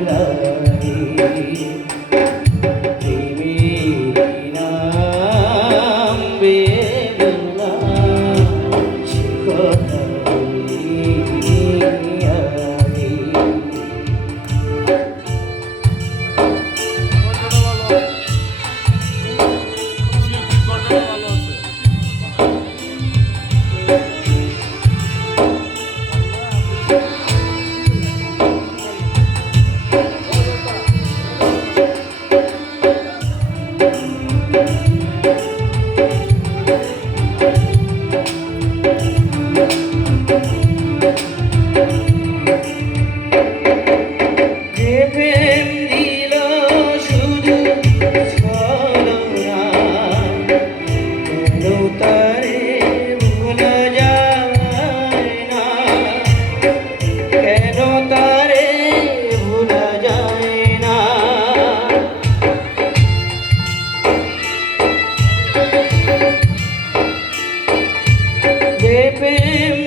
了。Música fêmea.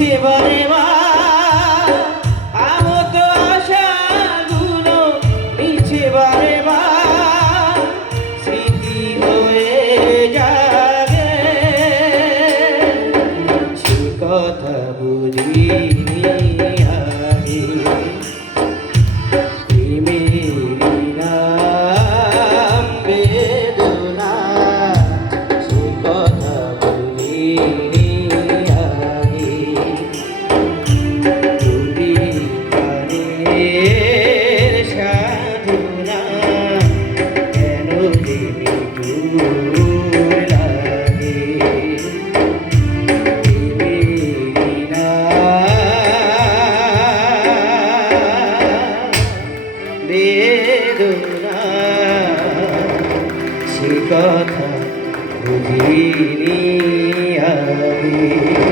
Thank you. কথা বুঝিনি আমি।